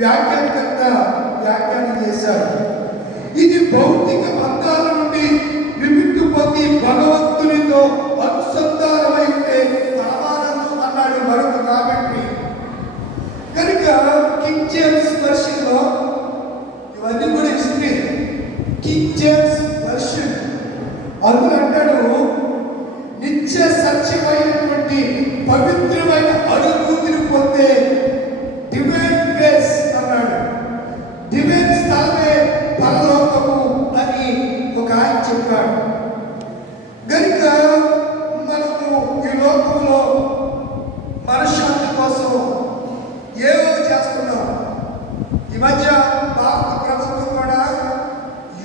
వ్యాఖ్యానకర్త వ్యాఖ్యానం చేశారు. ఇది భౌతిక బంధాల నుండి విముక్తి పొంది భగవంతునితో అనుసంధానమైతే పరమానందం అన్నాడు మరొక కాబట్టి. కనుక కింగ్ జేమ్స్ వర్షన్లో ఇవన్నీ కూడా ఇస్తుంది. కింగ్ జేమ్స్ వర్షన్ అందులో అంటాడు, నిత్య సత్యమైనటువంటి పవిత్రమైన అనుభూతిని పొందే డివైన్ ప్లేస్ అన్నాడు. డివైన్ స్థలమే పరలోకము అని ఒక ఆయన చెప్పాడు. కనుక మనము ఈ లోకంలో మనశ్శాంతి కోసం ఏవో చేస్తున్నాం. ఈ మధ్య భారత ప్రభుత్వం కూడా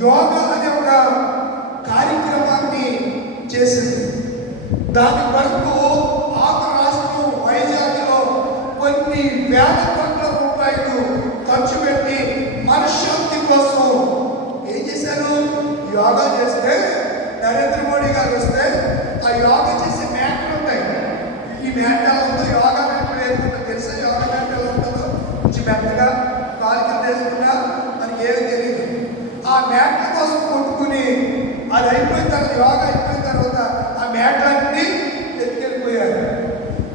యోగా అనే ఒక కార్యక్రమాన్ని చేసింది. దాని వరకు ఆంధ్ర రాష్ట్రం వైజాగ్లో కొన్ని వేల కోట్ల రూపాయలు ఖర్చు పెట్టి మనశ్శాంతి కోసం ఏం చేశారు? యోగా చేస్తే నరేంద్ర మోడీ గారు వస్తే ఆ యోగా చేసే మ్యాట్లు ఉంటాయి. ఈ మ్యాట్ ఎలా ఉందో యోగా మ్యాట్ వేసుకుంటే తెలిసే యోగా మ్యాట్ ఎలా ఉంటుందో కొంచెం మెత్తగా కాలు కింద వేసుకున్నా మనకి ఏమీ తెలియదు. ఆ మ్యాట్ల కోసం కొట్టుకుని అది అయిపోయిన తర్వాత యోగా అయిపోయిన తర్వాత ఆ మ్యాట్లన్నీ ఎత్తుకెళ్ళిపోయారు.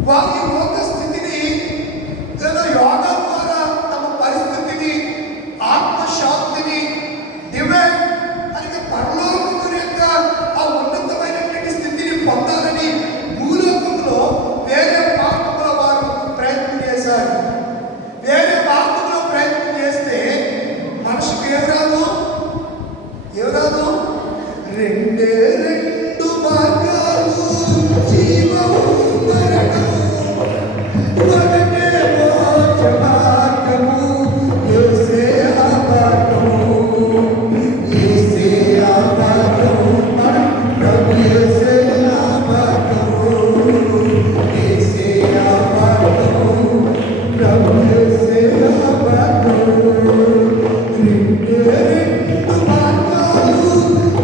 వాళ్ళు లోక స్థితిని యోగా ద్వారా తమ పరిస్థితిని ఆత్మశాంతిని డివైన్ అని పరలోకం యొక్క ఆ ఉన్నతమైనటువంటి స్థితిని పొందాలని భూలోకంలో వేరే మార్గంలో వారు ప్రయత్నం చేశారు. వేరే మార్గంలో ప్రయత్నం చేస్తే మనిషికి ఎవరాదు రెండే రెండు మార్గాలు జీవము మరణం ఒకటే మోక్ష మార్గము యేసే ఆ మార్గము యేసే ఆ మార్గము ప్రభు యేసే ఆ మార్గము యేసే ఆ మార్గము ప్రభు యేసే ఆ మార్గము రెండే రెండు మార్గాలు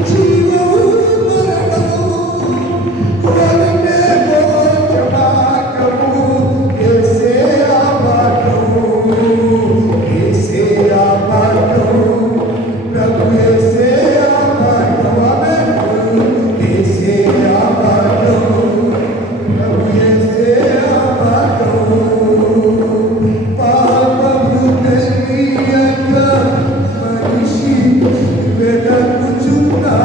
జీవము మరణము ఒకటే మోక్ష మార్గము యేసే ఆ మార్గము యేసే ఆ మార్గము ప్రభు యేసే ఆ మార్గము యేసే ఆ మార్గము ప్రభు యేసే ఆ మార్గము పాపము తెలియక మనిషి వెదకుచున్నాడు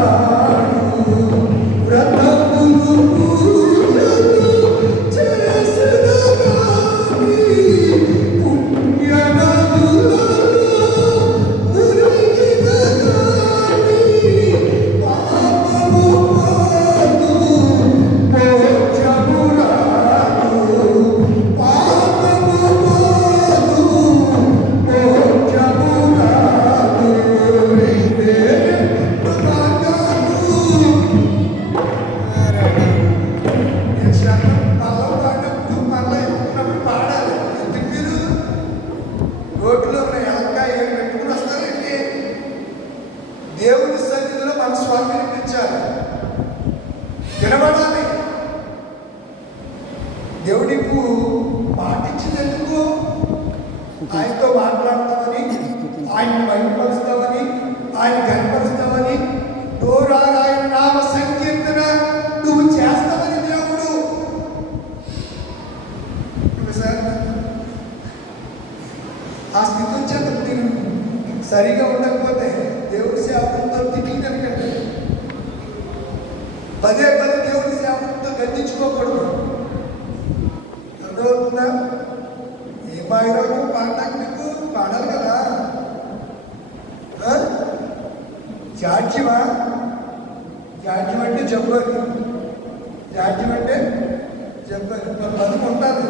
వ్రతములు పూజలు చేసిన గాని పుణ్యనదులలో మునిగిన గాని పాపము పోదు మోక్షము రాదు పాపము పోదు మోక్షము రాదు రెండే మార్గాలు పాడాలి. ఎందుకు మీరు రోడ్లో ఎలక్కాయ ఏం పెట్టుకుని వస్తారండి? దేవుని సన్నిధిలో మన స్వామిని పిలిచాలి, వినబడాలి. దేవుడికు మాటిచ్చినందుకు ఆయనతో మాట్లాడతామని, ఆయన బయటపరుస్తామని, ఆయన కనపరుస్తామని, నోరారా ఆయన నామ సంకీర్తన నువ్వు చేస్తామని దేవుడు సార్ ఆ స్థితి వచ్చేందుకు నేను సరిగా ఉండకపోతే దేవుడి సేవకులతో తిరిగి కనుకండి. పదే పదే దేవుడి సేవకులతో గద్దించుకోకూడదు. అర్థమవుతుందా? ఏ బాయిరోగం పాడటానికి నీకు పాడాలి కదా. జాడ్యమా? జాడ్యం అంటే జబ్బరి. జాడ్యం అంటే జబ్బరి. కొంతమందికి ఉంటారు,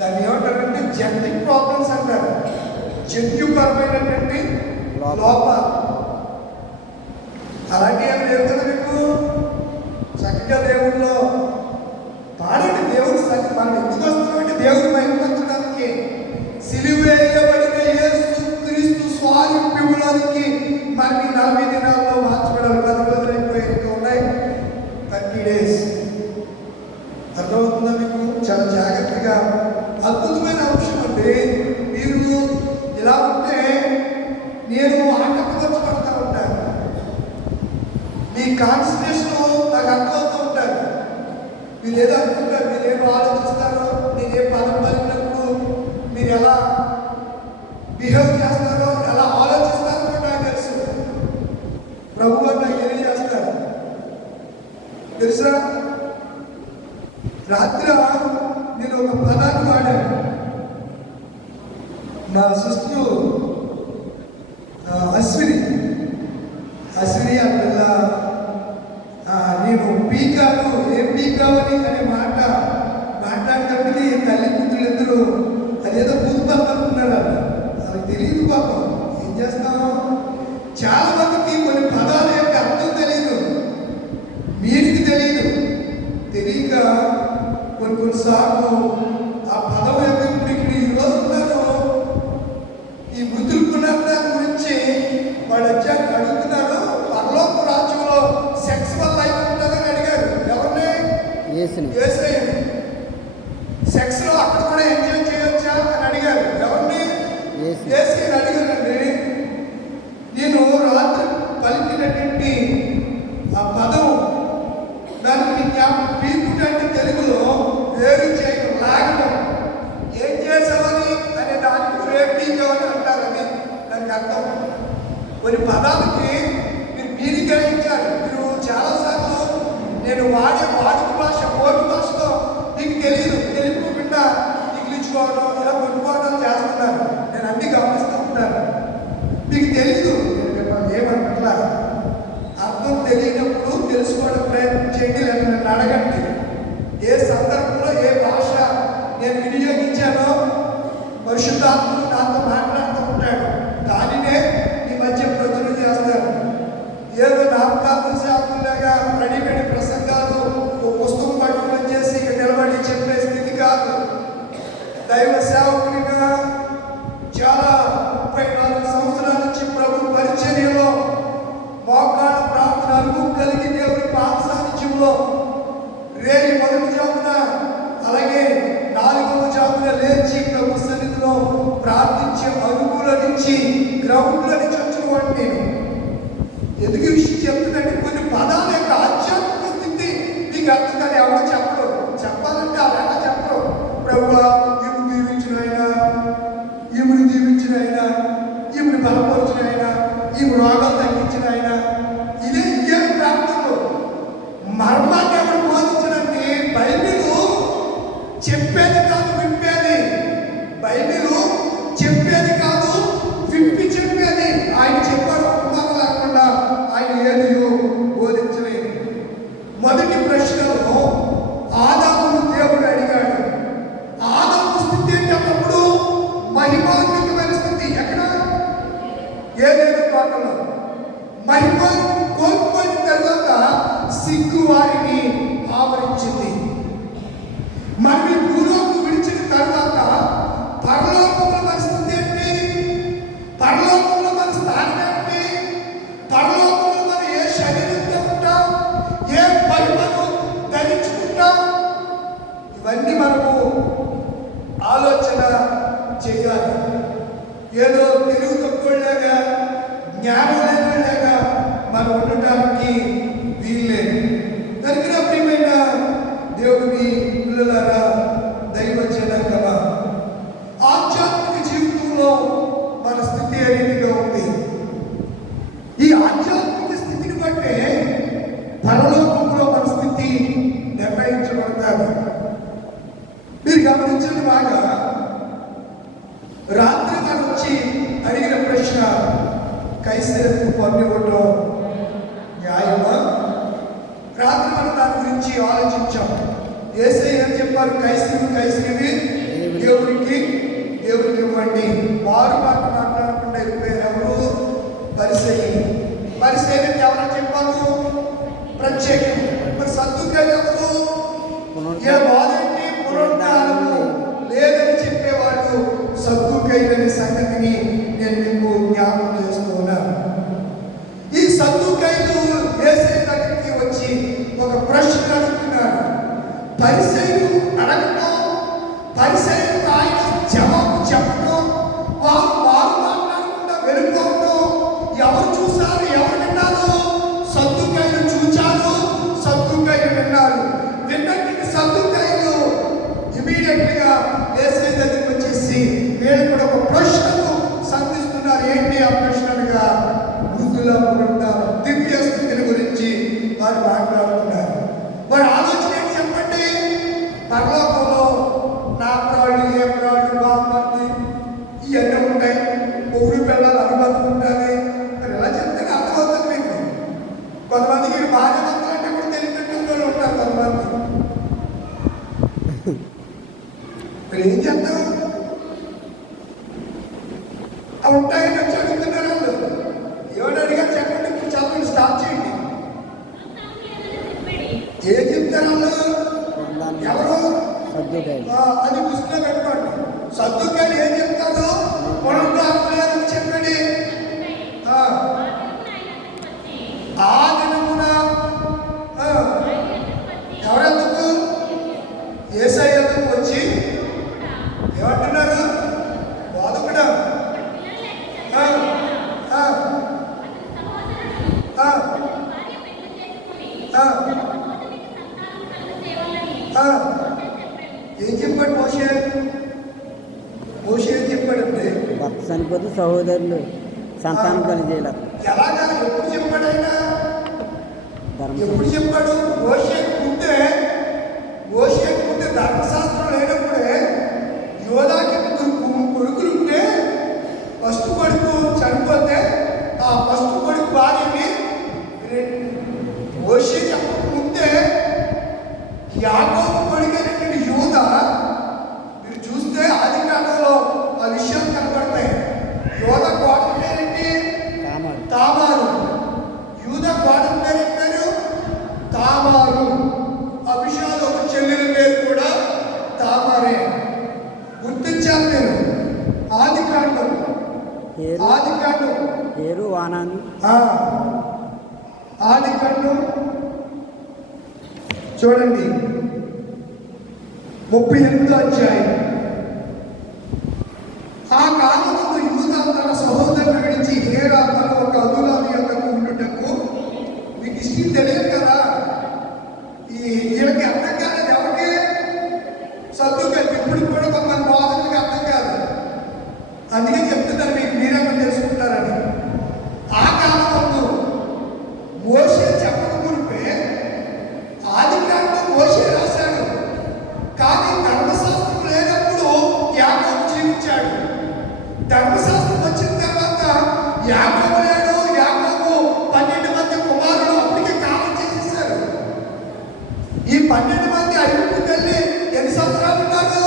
దాన్ని ఏమంటారంటే జెనెటిక్ ప్రాబ్లమ్స్ అంటారు. జన్యుపరమైనటువంటి లోపాలు. అలాంటివి ఏమి లేవు కదా మీకు. చక్కగా దేవుల్లో పాడండి. దేవుడి సన్ని మనం ఎందుకు వస్తున్నామంటే దేవుడి మహిమపరచడానికి. సిలువేయబడిన యేసు క్రీస్తు స్వారూప్యములోనికి మనకి 40 దినాల్లో మార్చబడాలి. 10 రోజులు అయిపోయి ఇంకా ఉన్నాయి 30 days. అర్థమవుతుందా మీకు? చాలా జాగ్రత్తగా. అద్భుతమైన అంశం అంటే మీరు ఏదో అనుకుంటారు, మీరేం ఆలోచిస్తారో, మీరేం పదం పలికినప్పుడు మీరు ఎలా బిహేవ్ చేస్తారో, ఎలా ఆలోచిస్తారో కూడా నాకు తెలుసు. ప్రభు వారు నాకు తెలియజేస్తారు. తెలుసా, రాత్రి నేను ఒక పదాన్ని వాడాను. మా సిస్టరు అశ్విని ఆ పిల్ల నేను పీకాను, ఏం పీకావని అనే మాట మాట్లాడేటప్పటికీ తల్లి కూతురు ఇద్దరు అదేదో భూతపాలు అనుకున్నారు. అసలు తెలియదు పాపం, ఏం చేస్తాము. చాలా మందికి కొన్ని పదాల యొక్క అర్థం తెలియదు, మీరికి తెలియదు. తెలియక కొన్నిసార్లు ఆ పదం యొక్క ఇప్పుడు ఈ రోజు ఉన్నాను, ఈ మృతులు పునరుద్ధానం గురించి వాడు వచ్చాక అడుగుతున్నాడు, పరలోక రాజ్యంలో సెక్సువల్ లైఫ్ ఉంటుందని అడిగారు. ఎవరిని? యేసయ్యని. సెక్స్ లో అక్కడ కూడా ఎంజాయ్ చేయొచ్చా అని అడిగారు. ఎవరిని? యేసయ్యని అడిగారండి. నేను రాత్రి పలికినటువంటి ఆ పదం దానికి పీపుడు అంటే తెలుగులో వేరు చేయడం, లాగడం. ఏం చేసామని అనే దానికి రేపీకమని అంటారని దానికి అర్థం. కొన్ని పదాలకి మీరు గ్రహించాలి. మీరు చాలాసార్లు నేను వాడే వాడుక భాష, ఓటు భాషలో మీకు తెలియదు, తెలుపుకుండా మిగిలించుకోవడం, ఇలా కొట్టుకోవడం చేస్తున్నారు. నేను అన్ని గమనిస్తూ ఉంటాను. మీకు తెలియదు, ఏమంటా అర్థం తెలియనప్పుడు తెలుసుకోవడం ప్రయత్నం చేయండి, లేదా నన్ను అడగండి. ఏ సందర్భంలో ఏ భాష నేను వినియోగించానో పరిశుద్ధాత్ముడు నాతో మాట్లాడుతూ ఉంటాడు. దానినే ఈ మధ్య ప్రజలు చేస్తారు. ఏదో నామకార్థం సేవకులాగా రెడీమేడ్ ప్రసంగాలు పుస్తకం పట్టుకుని చేసి ఇక నిలబడి చెప్పే స్థితి కాదు. దైవ సేవకునిగా చాలా 34 సంవత్సరాల నుంచి ప్రభు పరిచర్యలో మోకాళ్ళ ప్రార్థన అనుభవం కలిగి దేవుని పాద సాన్నిధ్యంలో రేయి మొదటి జామున అలాగే 4వ జామున లేచి ప్రభు సన్నిధిలో ప్రార్థించే అనుభూల నుంచి గ్రౌండ్ల నుంచి వచ్చిన వాడు నేను. ఎందుకు ఈ విషయం చెప్తుందంటే కొన్ని పదాల యొక్క ఆధ్యాత్మిక స్థితి మీకు అర్థం కానీ ఎవరో చెప్పరు. చెప్పాలంటే అలా చెప్పరు. ప్రభువా ఈమెను దీవించిన ఆయన, ఈమెను దీవించిన ఆయన, ఈమెను బలపరిచిన ఆయన, ఈమె రోగాలు తగ్గించిన ఆయన, ఇదే ప్రార్థనలు. మర్మాన్ని ఎవరు బోధించడంటే బైబిల్ చెప్పేది కాదు, విప్పేది. బైబిల్ చెప్పేది కాదు, విప్పి చెప్పేది. ఆయన చెప్పారు లేకుండా ఆయన ఏది బోధించలేదు. మొదటి ప్రశ్నలో ఆదామును దేవుడు అడిగాడు. ఆదాము స్థితి ఏంటప్పుడు మహిమాన్వితమైన స్థితి. ఎక్కడ? ఏదేదో తోటలో. మహిమ కోల్పోయిన తర్వాత సిగ్గు వారిని ఆవరించింది. మరి భూలోకం విడిచిన తర్వాత పరలోకంలో మన స్థితి ఏంటి? పరలోకంలో మన స్థానం ఏంటి? పరలోకంలో మనం ఏ శరీరంతో ఉంటాం, ఏ మహిమను ధరించుకుంటాం, ఇవన్నీ మనము ఆలోచన చేయాలి. ఏదో తెలుగు తక్కువలాగా, జ్ఞానం లేనిలాగా మనం ఉండటానికి వీల్లేదు. కనుక ప్రియమైన దేవుని పిల్లలారా, దైవ జనాంగమా, ఆధ్యాత్మిక జీవితంలో మన స్థితి ఏ రీతిగా ఉంది? ఈ ఆధ్యాత్మిక స్థితిని బట్టే పరలోకంలో మన స్థితి నిర్ణయించబడతారు. మీరు గమనించండి బాగా. రాత్రి మనం వచ్చి అడిగిన ప్రశ్న, కైసరుకు పన్ను ఇవ్వటం న్యాయమా? రాత్రి మనం దాని గురించి ఆలోచించాం. యేసయ్య ఏం చెప్పారు? కైసరువి దేవునికి ఇవ్వండి. వారు మాట్లాడకుండా వెళ్ళిపోయారు. ఎవరు? పరిసయ్యులు. పరిసయ్యులకు ఎవరని చెప్పారు? ప్రత్యేకం. మరి సద్దుకాయలు ఎవరు? వాదండి పునరుద్ధానము లేదని చెప్పేవాళ్ళు సద్దుకాయలనే సంగతిని నేను మీకు జ్ఞాపకం చేస్తూ ఉన్నాను. ఈ సద్దుకాయలు యేసయ్య దగ్గరికి వచ్చి ఒక ప్రశ్న అడుగుతున్నారు. పరిసయ్యులు అడగటం, పరిసయ్యులకు ఆయన జవాబు చెప్పటం, వారు మాట్లాడకుండా వెళ్ళిపోవటం. ఎవరు చూశారు? ఎవరు విన్నారు? సద్దుకాయలు చూచారు, సద్దుకాయలు విన్నారు. విన్నట్టు సద్దు ఏం చేద్దాం? అవి ఉంటాయని వచ్చి అడుగుతున్నారు వాళ్ళు. ఎవరు అడిగారు చెప్పండి, చదవండి, స్టార్ట్ చేయండి. ఏం చెప్తారు వాళ్ళు? ఎవరు? అది దృష్టిలో పెట్టుకోండి. సద్దుకాయలు ఏం చెప్తారు? పునరుద్ధానం చెప్పండి. ఆ దినమున ఎవరెందుకు? యేసయ్య ఎందుకు వచ్చి ఏమంటున్నారు? బోధకుడా ఏం చెప్పాడు మోషే? మోషే ఏం చెప్పాడంటే భర్త చనిపోతే సహోదరులు సంతానం కలిగేలా. ఎలాగా? ఎప్పుడు చెప్పాడు ఆయన? ఎప్పుడు చెప్పాడు? మోషేకి ముందే ధర్మశాస్త్రం లేనప్పుడే యోధాకి కొడుకులు ఉంటే ఫస్ట్ కొడుకు చనిపోతే ఆ ఫస్ట్ కొడుకు భార్యని మోషే చెప్పక ముందే యాకోబు కొడుకైనటువంటి యోధ, మీరు చూస్తే ఆది కాలంలో ఆ విషయాలు కనబడతాయి. యోధ కోడల పేరేంటి? తామారు. యూదా కోడల పేరు తామారు. ఆ విషయాలు ఒక చెల్లెల పేరు కూడా తామారే. గుర్తించాలి మీరు. ఆది కాండం ఆది కాండం చూడండి, 38వ అధ్యాయం. ఆ కాలంలో యూదా తన సహోదరుని విడిచి హేరా తన ఒక అదులామి యొక్కకు ఉండుటకు. మీకు ఇష్టం తెలియదు కదా, వీళ్ళకి అర్థం కాలేదు. ఎవరికి? సద్దుకాయలు. ఇప్పుడు కూడా మన బోధకులకి అర్థం కాదు. అందుకే చెప్తున్నారు మీకు, మీరేమో తెలుసుకుంటారని. ఆ కాలంలో మోషే చెప్పక మునిపే ఆది కాలంలో మోషే రాశాడు. కానీ ధర్మశాస్త్రం లేనప్పుడు యాకోబు జీవించాడు. ధర్మశాస్త్రం వచ్చిన తర్వాత యాకోబు లేడు. యాకోబు 12 మంది కుమారులు అప్పటికే కాలం చేసేసారు. ఈ 12 మంది ఐగుప్తుకి వెళ్ళి ఎన్ని సంవత్సరాలు ఉన్నారు?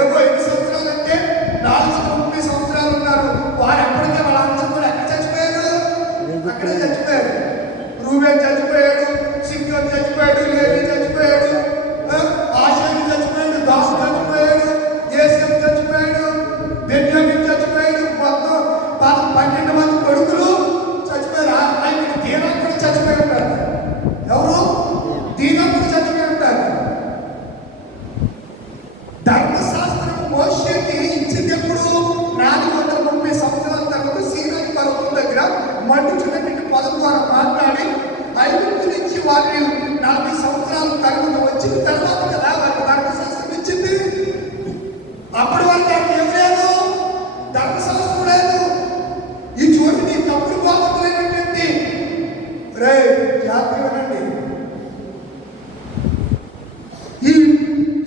ఏవో ఎన్ని సంవత్సరాలు అంటే 430 సంవత్సరాలు ఉన్నారు. వారు ఎప్పటికే వాళ్ళందరూ కూడా ఎక్కడ చచ్చిపోయారు? అక్కడే చచ్చిపోయారు. రూబేన్ చచ్చిపోయాడు, సిమ్యోన్ చచ్చిపోయాడు, లేవి చచ్చిపోయాడు, ఆషేరు చచ్చిపోయాడు, దాసు చచ్చిపోయాడు, యేసేపు చచ్చిపోయాడు, బెన్యామీన్ చచ్చిపోయాడు. మొత్తం 12 మంది కొడుకులు చచ్చిపోయారు. ఆయన దీనా కూడా చచ్చిపోయి ఉంటారు. ఎవరు? దీనా కూడా చచ్చిపోయి ఉంటారు. ధర్మశాస్త్రం మోషేకి ఇచ్చింది ఎప్పుడు? 430 సంవత్సరాల తర్వాత సీనాయి పర్వతం దగ్గర మండుచున్నటువంటి పదం ద్వారా మాట్లాడి ఐగుప్తు నుంచి వారిని 40 సంవత్సరాల తర్వాత వచ్చిన తర్వాత కదా వారికి ధర్మశాస్త్రం ఇచ్చింది. అప్పటి వరకు వారికి ఏం లేదు? ధర్మశాస్త్రం లేదు. ఈ చోటు నీ తప్పుడు బాధకులైనటువంటి రే జాగ్రత్త వినండి. ఈ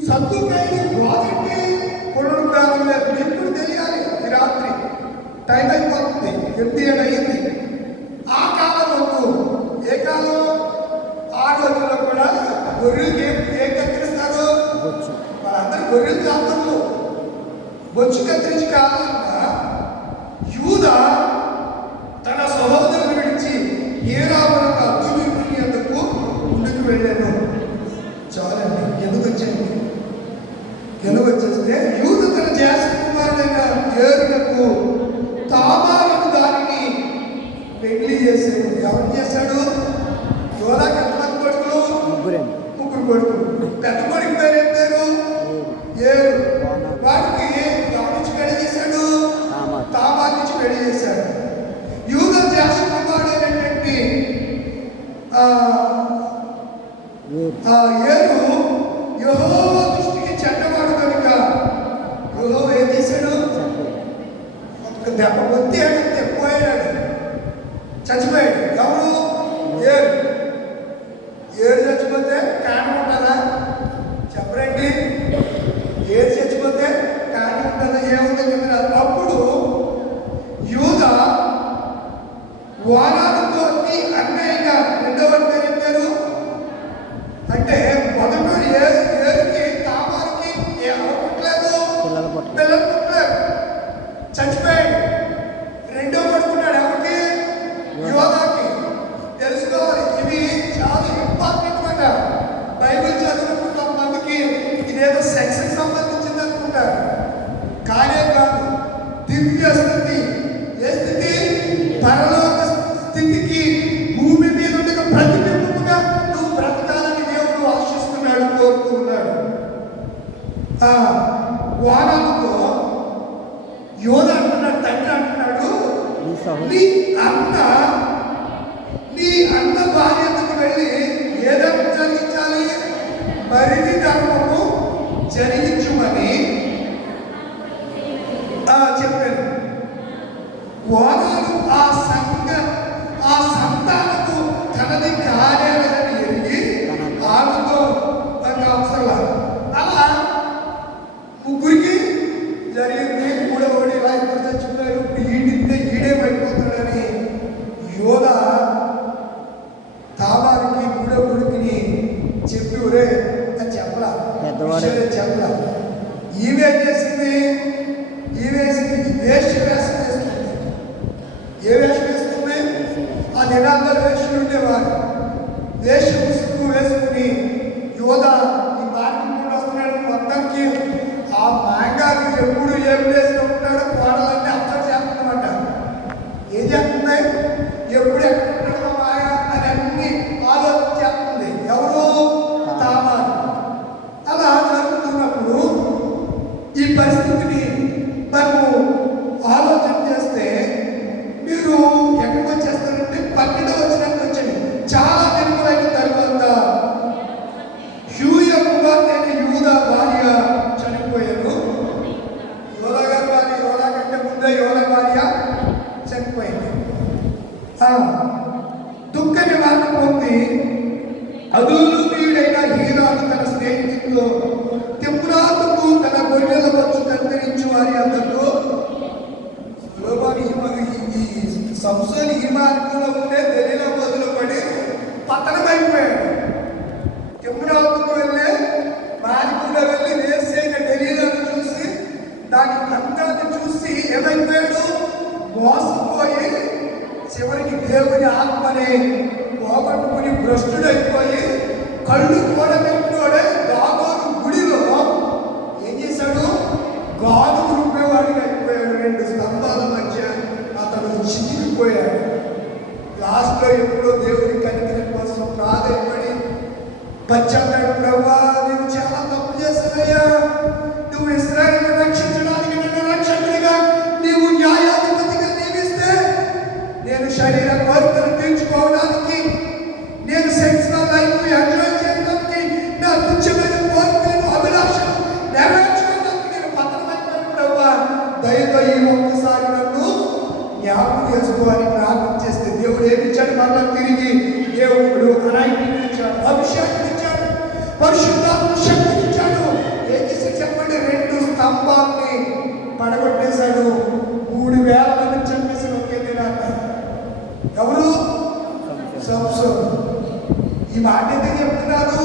సద్దుకాయలు గోదండి పునరుద్ధానం లేదు. ఇప్పుడు తెలియాలి. ఈ రాత్రి టైం అయిపోతుంది, 8 అయింది. ఆ కాలం వరకు ఏ కాలం? ఆ రోజుల్లో కూడా గొర్రెలకి ఏం కత్తిరిస్తారు? వాళ్ళందరూ గొర్రెలు కాస్తారు. బొచ్చు కత్తిరించి కావాలన్నా యూదా తన సహోదరుని విడిచి హేరావరకు అద్దుని ఎందుకు ముందుకు వెళ్ళాను. చాలండి, ఎందుకు వచ్చాను? ఎందుకు వచ్చేస్తే యూద తన జ్యేష్ఠ కుమారుడైన ఏరునకు తామారను దానిని పెళ్లి చేశాడు. ఎవరు చేశాడు? యోధాకి ఎంతమంది కొడుకులు? ముగ్గురు కొడుకులు. పెద్ద కొడుకు పేరు ఏం పేరు? ఏరు. వాడికి ఎవరి నుంచి పెళ్లి చేశాడు? తామార్ నుంచి పెళ్లి చేశాడు. యూద జ్యేష్ఠ కుమారుడైనటువంటి ఏరు యెహోవా దృష్టికి చెడ్డవాడు కనుక యెహోవా ఏం చేశాడు? ఒక దెబ్బ కొట్టాడు, పోయాడు, చచ్చిపోయాడు. ఎవరు? ఏరు. చచ్చిపోతే కారణం ఉంటుందా? పుట్టలేదు. పిల్లలు పుట్టలేదు, చచ్చిపోయాడు. రెండో పడుకున్నాడు. ఎవరికి? యోధాకి. తెలుసుకోవాలి, ఇవి చాలా ఇంపార్టెంట్ మాట. బైబిల్ చదివినప్పుడు కొంతమందికి ఇదేదో సెక్స్కి సంబంధించింది అనుకుంటారు. కానే కాదు. దివ్య స్థితి. ఏ స్థితి? పరలోక స్థితికి భూమి మీద ఉండగా ప్రతిబింబముగా నువ్వు బ్రతకాలని దేవుడు ఆశిస్తున్నాడు, కోరుతున్నాడు. వారాలతో యోధ అంటున్నాడు, తండ్రి అంటున్నాడు, నీ అన్న భార్యకు వెళ్ళి ఏదైనా జరిగించాలి, మరిది ధర్మము జరిగించుమని చెప్పాను. వారాలు ఆ సంతానము తనది కాలేదని ఎరిగి ఆమెతో నాకు అవసరం. అలా ముగ్గురికి జరిగింది. మూడవడి ఇలా ఇద్దరు చచ్చిపోయారు. ఈడితే ఈడేమైపోతాడని యోధ తామారికి మూడో కొడుకుని చెప్పి ఒరే అని చెప్పలా, చెప్పలా. ఈవేం చేసింది? వేష వేషం వేస్తుంది. ఏ వేషం వేస్తుంది? ఆ దినాల్లో వేషులు ఉండేవారు. వేష ముసుగు వేసుకుని యోధ ఈ మార్కెట్ వస్తున్నాడు. మొత్తానికి ఆ మ్యాంగాకి ఎప్పుడు ఏం వేసి ఉంటాడో కోడలన్నీ అబ్జర్వ్ చేస్తుందన్నమాట. ఏం చేస్తుంది? ఎప్పుడు ఎక్కడ మా మాయ అని అన్ని ఆలోచించేస్తుంది. ఎవరు? తామారు. అలా జరుగుతున్నప్పుడు ఈ పరిస్థితిని మనము ఆలోచన చేస్తే మీరు ఎక్కడికి వచ్చేస్తారంటే 12వ వచనానికి వచ్చండి. చాలా దినములైన తర్వాత యూదా కుమార్తె యూదా భార్య చనిపోయారు. యోధా గారి భార్య, యోధా కంటే ముందే యోధా భార్య చనిపోయింది. దుఃఖ నివారణ పొంది అదోలుడైన హీరాను తన స్నేహితుల్లో తిమ్రాతుకు తన గొర్రెల వచ్చు కత్తిరించు వారి అందరిలో సంసోని ఈ మార్గంలో ఉండే దెలీలా మొదలు పడి పతనమైపోయాడు. తిమ్రాతుకు వెళ్ళే మార్గంలో వెళ్ళి వేసైన దెలీలాను చూసి దాని కంగాన్ని చూసి ఏమైపోయాడు? మోసపోయి చివరికి దేవుని ఆత్మని పోగొట్టుకుని భ్రష్టుడైపోయి కళ్ళు కూడా పెట్టినోడే దాగోను గుడిలో ఏం చేశాడు? గాను రూపేవాడిగా అయిపోయాడు. 2 స్తంభాల మధ్య అతను చితికిపోయాడు. లాస్ట్లో ఎప్పుడో దేవుడి కనికరం కోసం ప్రాధేయపడి పచ్చన్నాడు, ప్రభువా నేను చాలా తప్పు చేశానయ్యా, నువ్వు ఇశ్రాయేలును రక్షించడానికి నన్ను రక్షకుడిగా నీవు న్యాయాధిపతిగా నియమిస్తే నేను శరీర కోరికలు తీర్చుకోవడానికి, నేను సెక్సువల్ లైఫ్ ఎంజాయ్ చేయడానికి, నా తుచ్చమైన కోరికలను అభిలాషను నెరవేర్చుకోవడానికి నేను పతనమైపోయాను. ప్రభువా దయతో ఈ ఒక్కసారి నన్ను జ్ఞాపకం చేసుకోవాలని ప్రార్థన చేస్తే దేవుడు ఏమిచ్చాడు? మళ్ళా తిరిగి దేవుడు అనాయింటిని ఇచ్చాడు, అభిషేకం ఇచ్చాడు, పరిశుద్ధాత్మ శక్తిని ఇచ్చాడు. ఏం చేసి చెప్పండి? 2 స్తంభాన్ని పడగొట్టేశాడు. 3000 మంది చంపేసి ఒకే దినాన్న. ఎవరు? సంసోను. ఈ మాట ఎందుకు చెప్తున్నారు?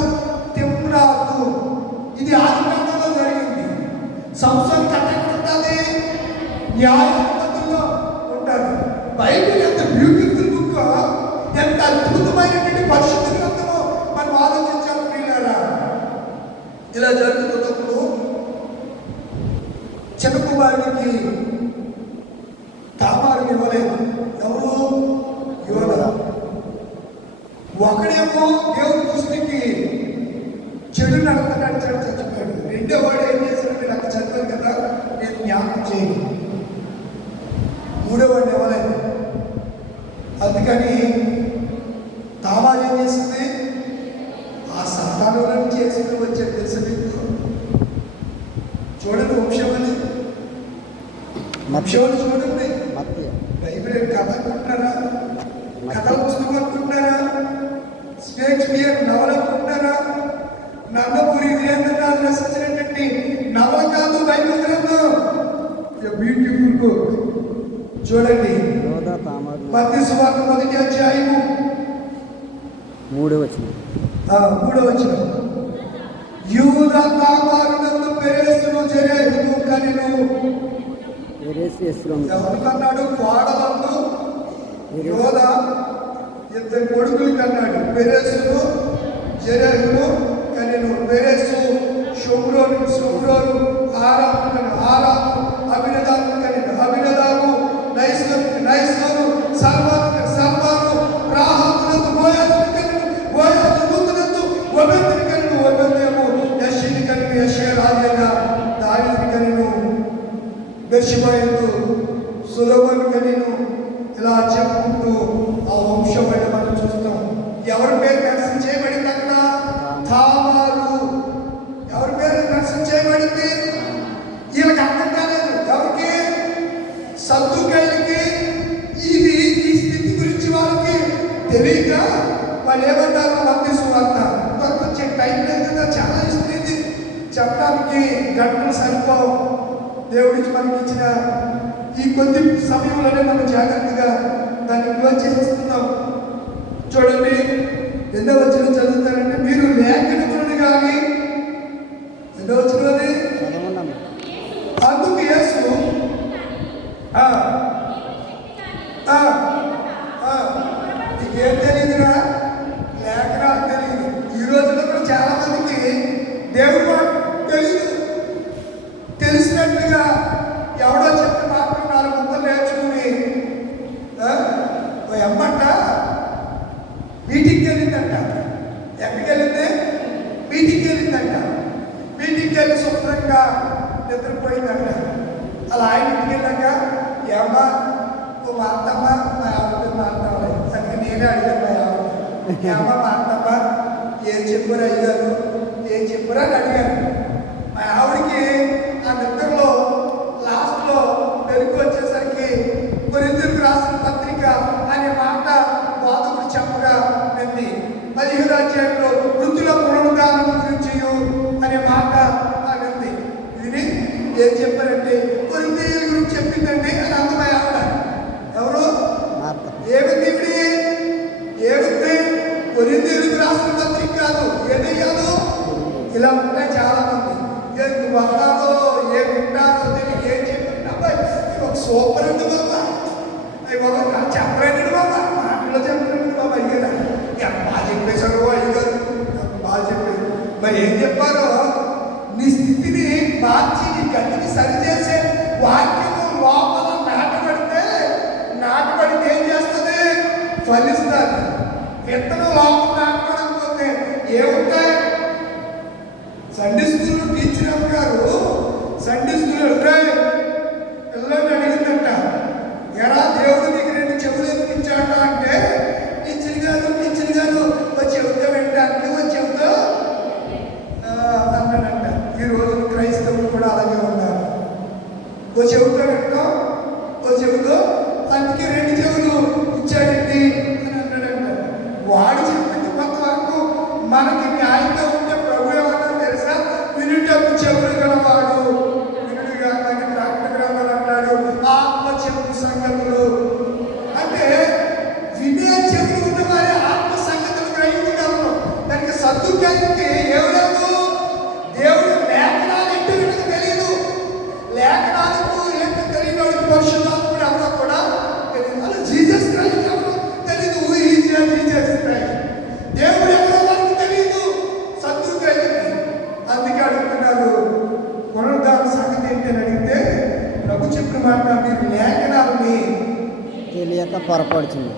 తిమ్రాతు. ఇది ఆదికాండంలో జరిగింది. సంసోను కథ ఎక్కడ ఉంటుంది? న్యాయాధిపతుల్లో ఉంటారు. బైబిల్ ఎంత బ్యూటిఫుల్ బుక్, ఎంత అద్భుతమైనటువంటి పరిశుద్ధ గ్రంథమో మనం ఆలోచించాలి ప్రియులారా. ఇలా జరుగుతున్నప్పుడు చిన్న కుమారుడికి తామారు ఇవ్వలేదు. ఎవరు? యోధ. ఒకడేమో దేవుడి దృష్టికి చెడు నడత నడిచాడు, చచ్చిపోయాడు. రెండో వాడు ఏం చేశాడు? మీరు అక్కడ చదివారు కదా, నేను జ్ఞాపకం చేయను. మూడో వాడిని ఇవ్వలేదు. అందుకని తామారు ఏం చేసింది? ఆ సంతానం చేసింది వచ్చే తెలుసు మీకు. చూడండి వంశమని, వంశం చూడండి. బైబిల్ కథ అనుకుంటున్నారా? కథల పుస్తకం అనుకుంటున్నారా? షేక్స్పియర్ నవల అనుకుంటున్నారా? నందమూరి వీరేంద్రనాథ్ రచించినటువంటి నవల కాదు బైబిల్ గ్రంథం. Beautiful book. చూడండి, మత్తయి సువార్త 1వ అధ్యాయము 3వ వచనం. 3వ వచనం. యూదా తామారు నందు పెరేసును జెరహును కనెను. చేసుకుని ఎవరు కన్నాడు? కోడలందు యోధ ఇద్దరు కొడుకులు కన్నాడు. పెరెసును జెరహును కనెను. పెరెసు షోమ్రోను ఆరాము అభినదాబు కనెను. అభినదాబు నైసోను సల్మాను రాహాబునందు బోయాజును కనెను. బోయాజు రూతునందు ఒబెదును కనెను. ఒబెదేము యెషీని కనెను. యెషయా రాజైన దావీదును కనెను. బెర్షెబాయందు సొలొమోను కనెను. ఇలా చెప్పుకుంటూ ఆ వంశం బయట మనం చూస్తాం. ఎవరి పేరు మెన్షన్ చేయబడింది అక్కడ? తామారు. ఎవరి పేరు మెన్షన్ చేయబడింది? వీళ్ళకి అర్థం కాలేదు. ఎవరికి? సద్దుకైలకి. ఇది ఈ స్థితి గురించి వాళ్ళకి తెలియక వాళ్ళు ఏమన్నారు? మత్తయి సువార్త వచ్చే టైం లేదు కదా, చాలా ఇస్తుంది చెప్పడానికి గంటలు సరిపోవు. దేవుడికి మనకి ఇచ్చిన ఈ కొద్ది సమయంలోనే మనం జాగ్రత్తగా దాన్ని క్లోజ్ చేస్తున్నాం. చూడండి, 2వ వచనం చదువుతారంటే, మీరు లేఖనములను కానీ 2వ వచనంలోనే అందుకు యేసు నీకేం తెలియదురా? లేఖనాలు తెలియదు. ఈ రోజుల్లో కూడా చాలా మందికి దేవుడు మాట తెలియదు. తెలిసినట్లుగా ఎవడో చెప్పిన మాత్రం 4 ముక్కలు నేర్చుకుని ఎమ్మంట మీటింగ్కి వెళ్ళిందంట. ఎక్కడికి వెళ్ళింది? మీటింగ్కి వెళ్ళిందంట. మీటింగ్కి వెళ్ళి శుభ్రంగా నిద్రపోయిందంట. అలా ఆయన ఇంటికి వెళ్ళాక ఏమ్మా మా అత్తమ్మ మా ఆవిడ మాట్లాడాలి. అందుకే నేనే అడిగాను మా ఆవిడ, ఏమ్మా మా అత్తమ్మ ఏం చెప్పారు అయ్యారు, ఏం చెప్పారు అని అడిగాను. మా ఆవిడకి ఆ నిద్రలో లాస్ట్లో వెలుగు వచ్చేసరికి కొరింథీయులకు రాసిన పత్రిక అనే మాట బోధకుడు చెప్పగా వింది. 15వ అధ్యాయంలో వృత్తిలో పునరుద్ధానం గురించి అనే మాట వింది. ఇది ఏం చెప్పారంటే కొరింథీయుల గురించి చెప్పిందండి అని అందమై ఆవిడ. ఎవరు? ఏమిటి ఇవిడి? ఏమిటి? కొరింథీయులకు రాసిన పత్రిక కాదు. ఏదయ్యాదు? ఇలా ఉంటాయి చాలా మంది. ఏం వస్తాదో ఏం వింటారో తెలియదు. ఏం చెప్పిన ఒక సూపర్ ఉంది బాబా, ఒక చెప్పలేడు బాబా, మాటలో చెప్పలేడు బాబా. అయ్యారా బాగా చెప్పేశారు అయ్యారు, బాగా చెప్పారు. మరి ఏం చెప్పారో నీ స్థితిని మార్చి నీ గతిని సరిచేసే వాక్యము లోపల నాటబడితే ఏం చేస్తుంది? ఫలిస్తుంది. విత్తనం లోపల నాటబడకపోతే ఏముంటాయి? సండే స్కూల్ టీచర్ గారు సండే స్కూల్ పిల్లల్ని అడిగిందంట, ఎలా దేవుడు నీకు 2 చెవులు ఇచ్చాట అంటే, టీచర్ గారు ఒక చెబుతా వినడానికి ఒక చెబుతా అన్నాడంట. ఈ రోజు క్రైస్తవులు కూడా అలాగే ఉన్నారు. ఓ చెబుతా వింటాం, ఓ చెబుతా, అందుకే 2 చెవులు ఇచ్చాడండి అని అన్నాడంట. వాడు చెప్పింది కొంతవరకు మనకి న్యాయంగా ఉంటే ప్రభు ఏమన్నా తెలుసా? వినుటకు చెవులు గలవాడు వినుడుగా కానీ ప్రాక్టిక గ్రంథాలు అంటాడు. ఆత్మ చెవులు సంగతులు అంటే వినే చెవులు ఉన్న వారి ఆత్మ సంగతులు గ్రహించగలరు. దానికి సద్దుకైతే ఏమలేదు? దేవుడు లేఖనాలు ఏంటో వీళ్ళకి తెలియదు. లేఖనాలకు ఏంటో తెలియదు. పరిశుద్ధాత్ముడు ఎవరో కూడా తెలియదు. అలా జీసస్ క్రైస్ట్ ఎవరో తెలియదు. జీసస్ క్రైస్ట్ దేవుడు ఎవరో వారికి తెలియదు. సద్దుకైతే అందుకే అడుగుతున్నారు పునరుద్ధాన సంగతి ఏంటి అని అడిగితే ప్రభు చెప్పిన మాట, మీరు లేఖనాలని తెలియక పొరపడుతుంది.